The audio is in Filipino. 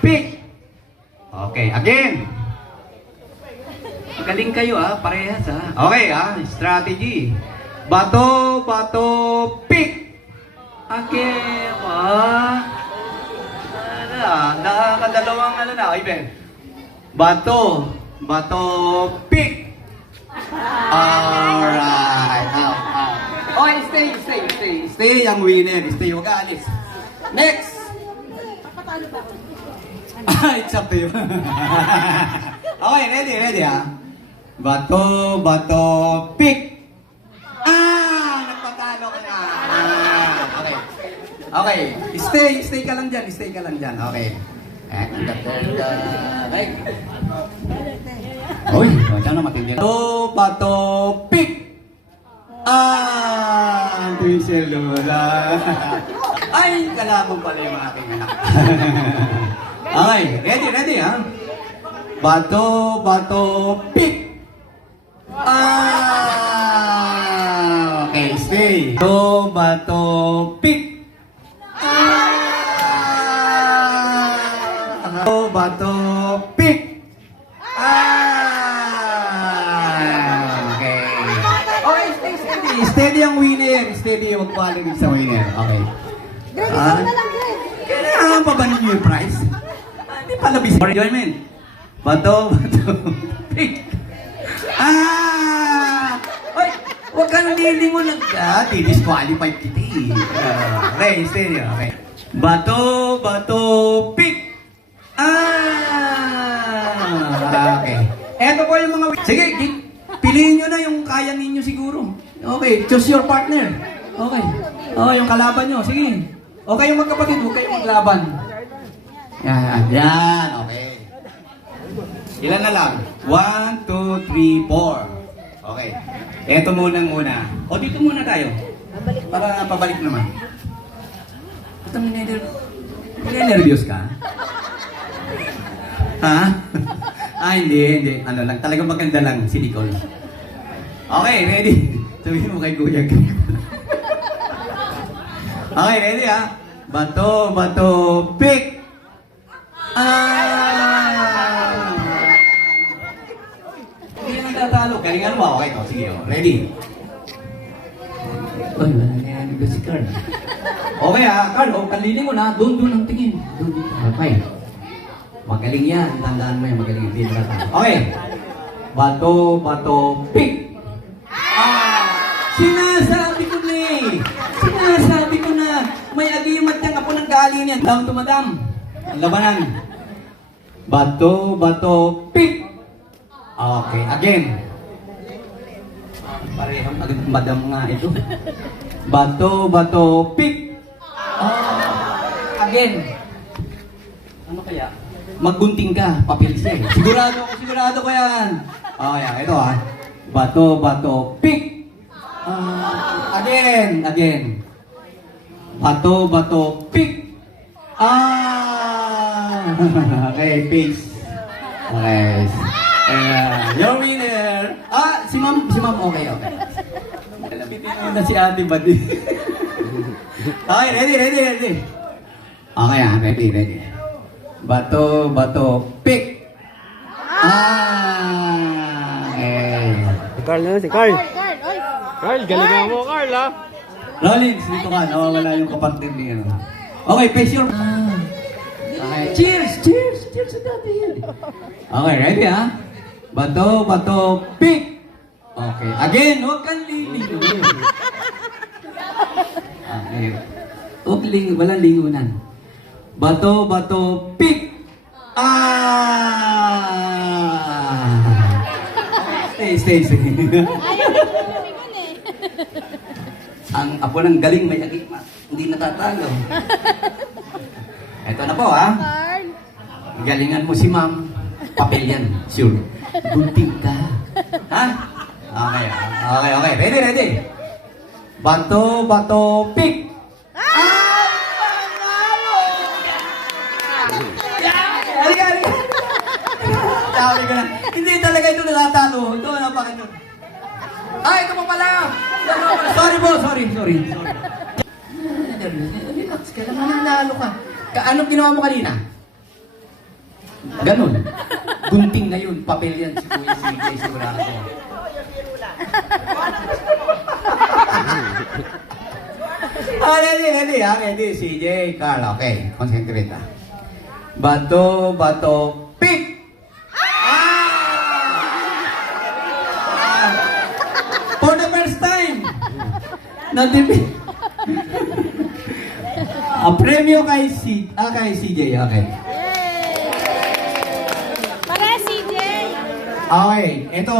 pick. Okay, again. Galing kayo parehas Okay strategy. Bato, pick. Again, nakakadalawang Ben. Bato, pick. Alright. Okay, stay ang winner. Stay, huwag ka alis. Next. Papatalo ba ako? It's up to you. Okay, ready Bato, pick. Nagpatalo ka na. Okay. Stay ka lang dyan. Okay. Right. Uy, sana matindi. Bato, pick. Twisel lula. Ay, kalaban pala yung aking anak. Okay, ready Bato, pick. Okay, stay. Bato, pick. Bato, pick. Okay. Okay, stay steady. Steady ang winner. Steady, huwag paligid sa winner. Okay. Greg, isa na lang, Greg. Kailangan pa ba ninyo yung prize? Hindi pa labis. For enjoyment. Bato, pick. Oy, huwag kang lilingon lang. Disqualified kita Okay, steady. Okay. Bato, pick. Okay. Eto po yung mga... Sige, piliin nyo na yung kaya ninyo siguro. Okay, choose your partner. Okay. Yung kalaban nyo. Sige. Okay yung magkapatid, huwag kayong maglaban. Yan. Okay. Ilan na lang? 1, 2, 3, 4. Okay. Eto muna. O, dito muna tayo. Para pabalik naman. Ito, nervyos ka? Ha? Hindi. Ano lang, talagang maganda lang si Nicole. Okay, ready? Sabihin mo kay Kuya. Okay, ready Bato, pick. Hindi na tatalo. Galingan mo. Okay, sige. Ready? Ay, wala na yan. Ito si Carl. Okay Carl. Kalilin mo na. Doon ang tingin. Doon. Okay. Magaling yan. Tandaan mo yan. Magaling. Okay. Bato, pick. Sinasabi ko na. May agimat niyang apo ng galing yan. Down to madam. Ang labanan. Bato, pick. Okay. Again. Parehong madam nga ito. Bato, pick. Again. Ano kaya? Maggunting ka, papel siya. Sigurado ko yan. Ito Bato, pick. Again. Bato, pick. Okay, peace. Okay. Your winner. Si ma'am, okay. Lapitin na si ate, buddy. Okay, ready. Okay, ready. Bato, pick. Okay. Si Carl na, si Carl. Carl, galingan mo, Carl, Rollins, dito ka. Nawawala yung kapatid niya. Okay, face your... Okay, cheers sa dati. Okay, ready Bato, pick. Okay, again, huwag kang lilingon. Okay. Walang lingunan. Bato, pick. Stay. Ang apo ng galing may agitma. Hindi natatalo. Ito na po Galingan mo si ma'am. Papel yan. Sure. Gunting ka. Okay. Ready. Bato, pick. Sabi ko na, hindi talaga ito natatalo. Ito, napakito. Ito pa pala. Sorry. Relax ka naman, nanalo ka. Anong ginawa mo kanina? Ganon. Gunting na yun. Papel yan si Kuya CJ sigurado. Ready, CJ, Carl, okay. Concentrate ah. Bato, pick! For the first time! Natipi. Premyo kay CJ, okay. Para CJ. Okay, ito.